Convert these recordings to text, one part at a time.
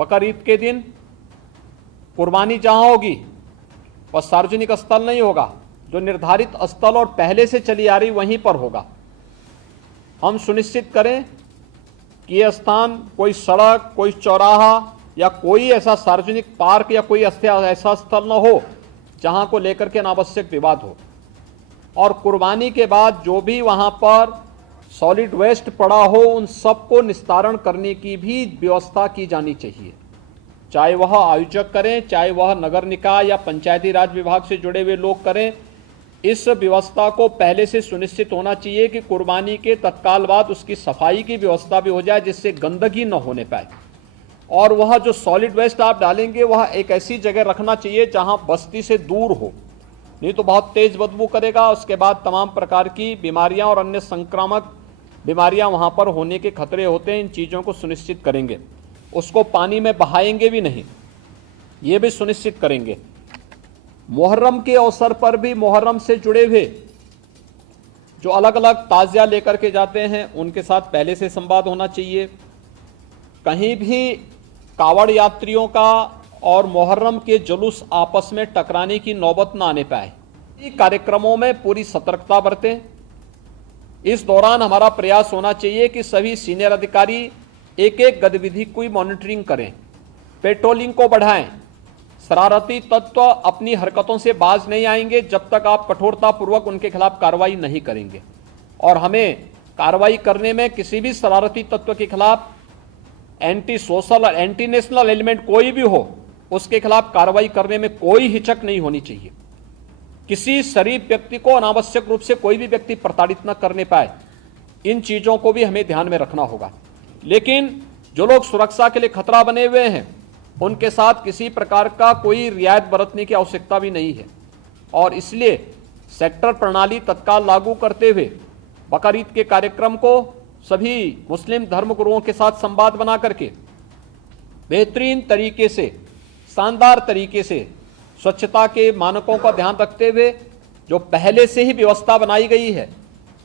बकरीद के दिन कुर्बानी जहां होगी वह सार्वजनिक स्थल नहीं होगा, जो निर्धारित स्थल और पहले से चली आ रही वहीं पर होगा। हम सुनिश्चित करें कि यह स्थान कोई सड़क, कोई चौराहा या कोई ऐसा सार्वजनिक पार्क या कोई ऐसा स्थल न हो जहां को लेकर के अनावश्यक विवाद हो। और कुर्बानी के बाद जो भी वहां पर सॉलिड वेस्ट पड़ा हो उन सबको निस्तारण करने की भी व्यवस्था की जानी चाहिए, चाहे वह आयोजक करें, चाहे वह नगर निकाय या पंचायती राज विभाग से जुड़े हुए लोग करें। इस व्यवस्था को पहले से सुनिश्चित होना चाहिए कि कुर्बानी के तत्काल बाद उसकी सफाई की व्यवस्था भी हो जाए, जिससे गंदगी न होने पाए। और वह जो सॉलिड वेस्ट आप डालेंगे वह एक ऐसी जगह रखना चाहिए जहां बस्ती से दूर हो, नहीं तो बहुत तेज बदबू करेगा। उसके बाद तमाम प्रकार की बीमारियां और अन्य संक्रामक बीमारियां वहां पर होने के खतरे होते हैं। इन चीज़ों को सुनिश्चित करेंगे। उसको पानी में बहाएंगे भी नहीं, ये भी सुनिश्चित करेंगे। मुहर्रम के अवसर पर भी मुहर्रम से जुड़े हुए जो अलग अलग ताजिया लेकर के जाते हैं उनके साथ पहले से संवाद होना चाहिए। कहीं भी कावड़ यात्रियों का और मुहर्रम के जुलूस आपस में टकराने की नौबत न आने पाए। कार्यक्रमों में पूरी सतर्कता बरतें। इस दौरान हमारा प्रयास होना चाहिए कि सभी सीनियर अधिकारी एक एक गतिविधि की मॉनिटरिंग करें, पेट्रोलिंग को बढ़ाएं। शरारती तत्व अपनी हरकतों से बाज नहीं आएंगे जब तक आप कठोरतापूर्वक उनके खिलाफ कार्रवाई नहीं करेंगे। और हमें कार्रवाई करने में किसी भी शरारती तत्व के खिलाफ एंटी सोशल और एंटी नेशनल एलिमेंट कोई भी हो, उसके खिलाफ कार्रवाई करने में कोई हिचक नहीं होनी चाहिए। किसी शरीफ व्यक्ति को अनावश्यक रूप से कोई भी व्यक्ति प्रताड़ित न करने पाए, इन चीजों को भी हमें ध्यान में रखना होगा। लेकिन जो लोग सुरक्षा के लिए खतरा बने हुए हैं उनके साथ किसी प्रकार का कोई रियायत बरतने की आवश्यकता भी नहीं है। और इसलिए सेक्टर प्रणाली तत्काल लागू करते हुए बकरीद के कार्यक्रम को सभी मुस्लिम धर्मगुरुओं के साथ संवाद बना करके बेहतरीन तरीके से, शानदार तरीके से स्वच्छता के मानकों का ध्यान रखते हुए जो पहले से ही व्यवस्था बनाई गई है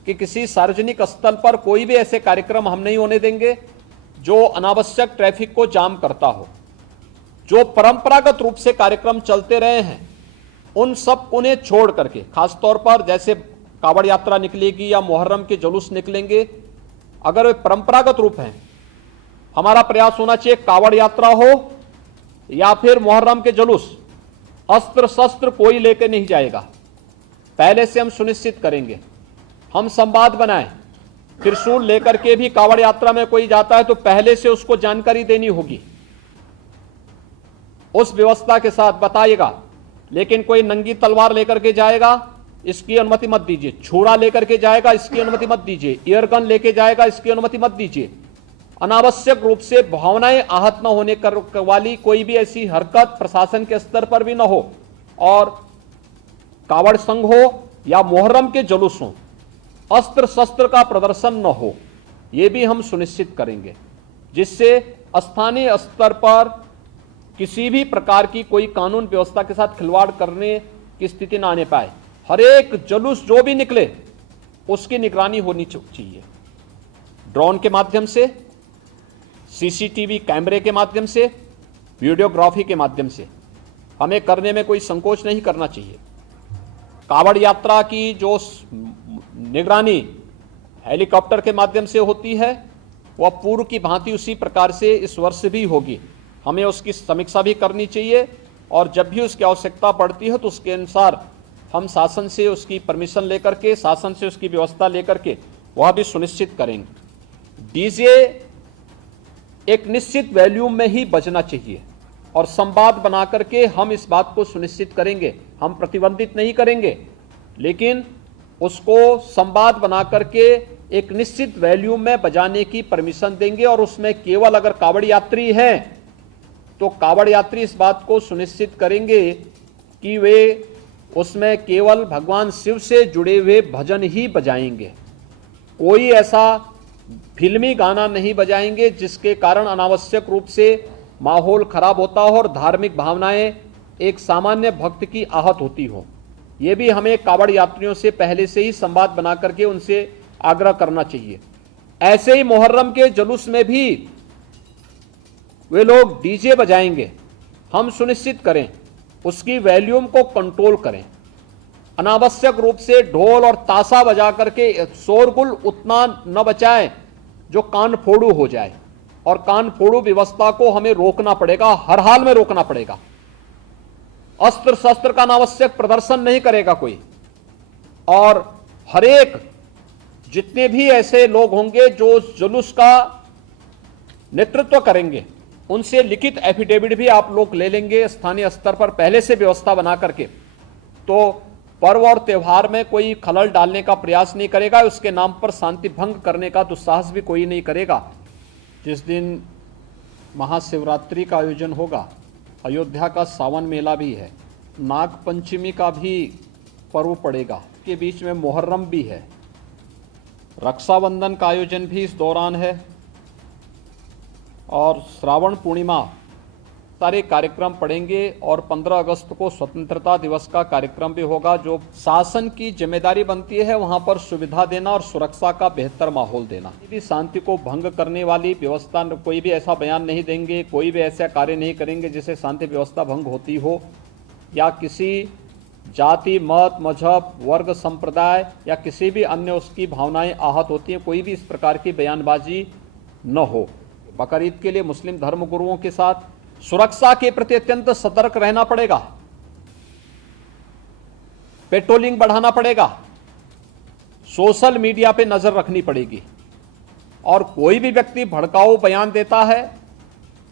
कि किसी सार्वजनिक स्थल पर कोई भी ऐसे कार्यक्रम हम नहीं होने देंगे जो अनावश्यक ट्रैफिक को जाम करता हो। जो परंपरागत रूप से कार्यक्रम चलते रहे हैं उन सब उन्हें छोड़ करके, खासतौर पर जैसे कावड़ यात्रा निकलेगी या मुहर्रम के जुलूस निकलेंगे, अगर वे परंपरागत रूप हैं, हमारा प्रयास होना चाहिए कावड़ यात्रा हो या फिर मुहर्रम के जुलूस, अस्त्र शस्त्र कोई लेके नहीं जाएगा। पहले से हम सुनिश्चित करेंगे, हम संवाद बनाएं। त्रिशूल लेकर के भी कावड़ यात्रा में कोई जाता है तो पहले से उसको जानकारी देनी होगी, उस व्यवस्था के साथ बताइएगा। लेकिन कोई नंगी तलवार लेकर के जाएगा, इसकी अनुमति मत दीजिए। छुरा लेकर के जाएगा, इसकी अनुमति मत दीजिए। एयर गन लेके जाएगा, इसकी अनुमति मत दीजिए। अनावश्यक रूप से भावनाएं आहत न होने वाली कोई भी ऐसी हरकत प्रशासन के स्तर पर भी न हो। और कावड़ संघ हो या मुहर्रम के जुलूस हो, अस्त्र शस्त्र का प्रदर्शन न हो, यह भी हम सुनिश्चित करेंगे, जिससे स्थानीय स्तर पर किसी भी प्रकार की कोई कानून व्यवस्था के साथ खिलवाड़ करने की स्थिति ना आने पाए। हर एक जुलूस जो भी निकले उसकी निगरानी होनी चाहिए, ड्रोन के माध्यम से, सीसीटीवी कैमरे के माध्यम से, वीडियोग्राफी के माध्यम से हमें करने में कोई संकोच नहीं करना चाहिए। कावड़ यात्रा की जो निगरानी हेलीकॉप्टर के माध्यम से होती है वह पूर्व की भांति उसी प्रकार से इस वर्ष भी होगी। हमें उसकी समीक्षा भी करनी चाहिए और जब भी उसकी आवश्यकता पड़ती है तो उसके अनुसार हम शासन से उसकी परमिशन लेकर के, शासन से उसकी व्यवस्था लेकर के वह भी सुनिश्चित करेंगे। डीजे एक निश्चित वॉल्यूम में ही बजना चाहिए और संवाद बना करके हम इस बात को सुनिश्चित करेंगे। हम प्रतिबंधित नहीं करेंगे, लेकिन उसको संवाद बना करके एक निश्चित वॉल्यूम में बजाने की परमिशन देंगे। और उसमें केवल अगर कावड़ यात्री हैं तो कावड़ यात्री इस बात को सुनिश्चित करेंगे कि वे उसमें केवल भगवान शिव से जुड़े हुए भजन ही बजाएंगे। कोई ऐसा फिल्मी गाना नहीं बजाएंगे जिसके कारण अनावश्यक रूप से माहौल खराब होता हो और धार्मिक भावनाएं एक सामान्य भक्त की आहत होती हो। ये भी हमें कावड़ यात्रियों से पहले से ही संवाद बना करके उनसे आग्रह करना चाहिए। ऐसे ही मुहर्रम के जुलूस में भी वे लोग डीजे बजाएंगे, हम सुनिश्चित करें उसकी वॉल्यूम को कंट्रोल करें। अनावश्यक रूप से ढोल और ताशा बजा करके शोरगुल उतना न बचाएं जो कान फोड़ू हो जाए, और कान फोड़ू व्यवस्था को हमें रोकना पड़ेगा, हर हाल में रोकना पड़ेगा। अस्त्र शस्त्र का अनावश्यक प्रदर्शन नहीं करेगा कोई, और हरेक जितने भी ऐसे लोग होंगे जो जुलूस का नेतृत्व करेंगे, उनसे लिखित एफिडेविट भी आप लोग ले लेंगे स्थानीय स्तर पर पहले से व्यवस्था बना करके। तो पर्व और त्योहार में कोई खलल डालने का प्रयास नहीं करेगा, उसके नाम पर शांति भंग करने का दुस्साहस भी कोई नहीं करेगा। जिस दिन महाशिवरात्रि का आयोजन होगा, अयोध्या का सावन मेला भी है, नाग पंचमी का भी पर्व पड़ेगा, के बीच में मुहर्रम भी है, रक्षाबंधन का आयोजन भी इस दौरान है, और श्रावण पूर्णिमा, सारे कार्यक्रम पड़ेंगे। और 15 अगस्त को स्वतंत्रता दिवस का कार्यक्रम भी होगा। जो शासन की जिम्मेदारी बनती है वहां पर सुविधा देना और सुरक्षा का बेहतर माहौल देना। यदि शांति को भंग करने वाली व्यवस्था, कोई भी ऐसा बयान नहीं देंगे, कोई भी ऐसा कार्य नहीं करेंगे जिससे शांति व्यवस्था भंग होती हो, या किसी जाति, मत, मजहब, वर्ग, संप्रदाय या किसी भी अन्य उसकी भावनाएं आहत होती हैं, कोई भी इस प्रकार की बयानबाजी न हो। बकरीद के लिए मुस्लिम धर्मगुरुओं के साथ सुरक्षा के प्रति अत्यंत सतर्क रहना पड़ेगा, पेट्रोलिंग बढ़ाना पड़ेगा, सोशल मीडिया पे नजर रखनी पड़ेगी, और कोई भी व्यक्ति भड़काऊ बयान देता है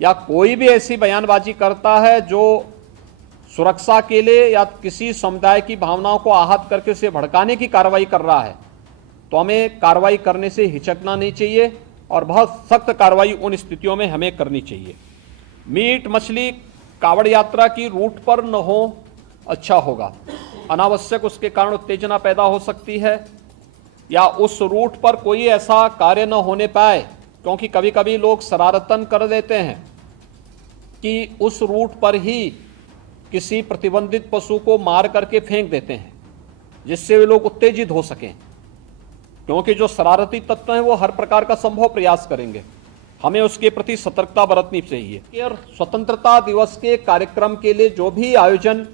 या कोई भी ऐसी बयानबाजी करता है जो सुरक्षा के लिए या किसी समुदाय की भावनाओं को आहत करके उसे भड़काने की कार्रवाई कर रहा है, तो हमें कार्रवाई करने से हिचकना नहीं चाहिए, और बहुत सख्त कार्रवाई उन स्थितियों में हमें करनी चाहिए। मीट मछली कावड़ यात्रा की रूट पर न हो, अच्छा होगा। अनावश्यक उसके कारण उत्तेजना पैदा हो सकती है, या उस रूट पर कोई ऐसा कार्य न होने पाए, क्योंकि कभी कभी लोग शरारतन कर देते हैं कि उस रूट पर ही किसी प्रतिबंधित पशु को मार करके फेंक देते हैं, जिससे वे लोग उत्तेजित हो सकें, क्योंकि जो शरारती तत्व हैं वो हर प्रकार का संभव प्रयास करेंगे। हमें उसके प्रति सतर्कता बरतनी चाहिए। और स्वतंत्रता दिवस के कार्यक्रम के लिए जो भी आयोजन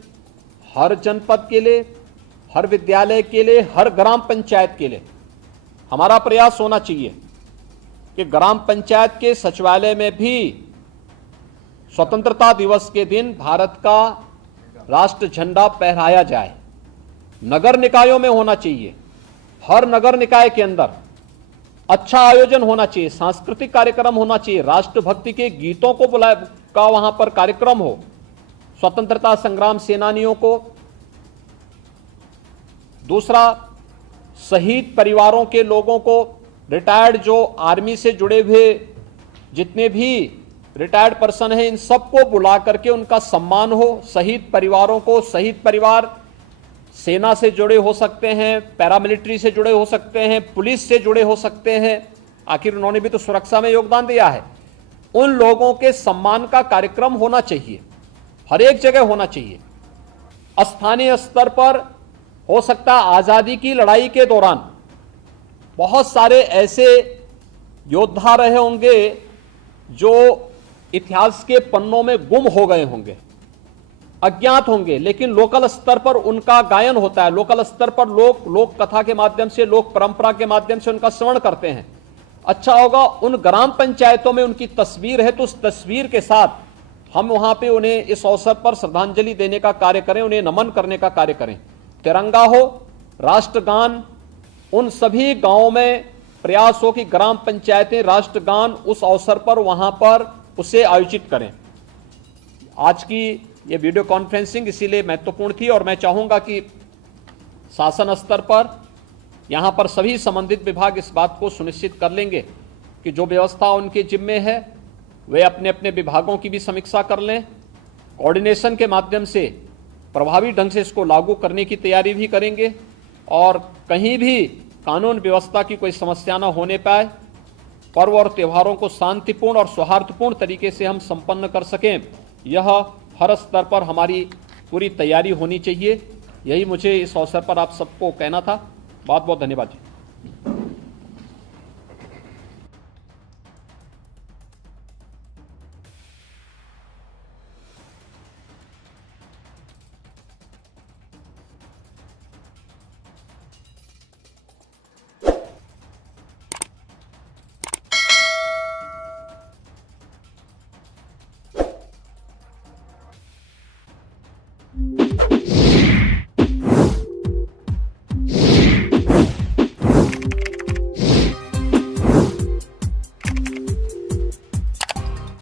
हर जनपद के लिए, हर विद्यालय के लिए, हर ग्राम पंचायत के लिए हमारा प्रयास होना चाहिए कि ग्राम पंचायत के सचिवालय में भी स्वतंत्रता दिवस के दिन भारत का राष्ट्र झंडा फहराया जाए। नगर निकायों में होना चाहिए, हर नगर निकाय के अंदर अच्छा आयोजन होना चाहिए, सांस्कृतिक कार्यक्रम होना चाहिए, राष्ट्रभक्ति के गीतों को बुलाए का वहां पर कार्यक्रम हो, स्वतंत्रता संग्राम सेनानियों को। दूसरा, शहीद परिवारों के लोगों को, रिटायर्ड जो आर्मी से जुड़े हुए जितने भी रिटायर्ड पर्सन हैं, इन सबको बुला करके उनका सम्मान हो। शहीद परिवारों को, शहीद परिवार सेना से जुड़े हो सकते हैं, पैरामिलिट्री से जुड़े हो सकते हैं, पुलिस से जुड़े हो सकते हैं, आखिर उन्होंने भी तो सुरक्षा में योगदान दिया है। उन लोगों के सम्मान का कार्यक्रम होना चाहिए, हर एक जगह होना चाहिए। स्थानीय स्तर पर हो सकता है आजादी की लड़ाई के दौरान बहुत सारे ऐसे योद्धा रहे होंगे जो इतिहास के पन्नों में गुम हो गए होंगे, अज्ञात होंगे, लेकिन लोकल स्तर पर उनका गायन होता है। लोकल स्तर पर लोग लोक कथा के माध्यम से, लोक परंपरा के माध्यम से उनका श्रवण करते हैं। अच्छा होगा उन ग्राम पंचायतों में उनकी तस्वीर है तो उस तस्वीर के साथ हम वहां पे उन्हें इस अवसर पर श्रद्धांजलि देने का कार्य करें, उन्हें नमन करने का कार्य करें। तिरंगा हो, राष्ट्रगान, उन सभी गांवों में प्रयास हो कि ग्राम पंचायतें राष्ट्रगान उस अवसर पर वहां पर उसे आयोजित करें। आज की ये वीडियो कॉन्फ्रेंसिंग इसीलिए महत्वपूर्ण थी, और मैं चाहूंगा कि शासन स्तर पर यहां पर सभी संबंधित विभाग इस बात को सुनिश्चित कर लेंगे कि जो व्यवस्था उनके जिम्मे है वे अपने अपने विभागों की भी समीक्षा कर लें, कोऑर्डिनेशन के माध्यम से प्रभावी ढंग से इसको लागू करने की तैयारी भी करेंगे, और कहीं भी कानून व्यवस्था की कोई समस्या न होने पाए, पर्व और त्योहारों को शांतिपूर्ण और सौहार्दपूर्ण तरीके से हम संपन्न कर सकें, यह हर स्तर पर हमारी पूरी तैयारी होनी चाहिए। यही मुझे इस अवसर पर आप सबको कहना था। बहुत बहुत धन्यवाद जी। है।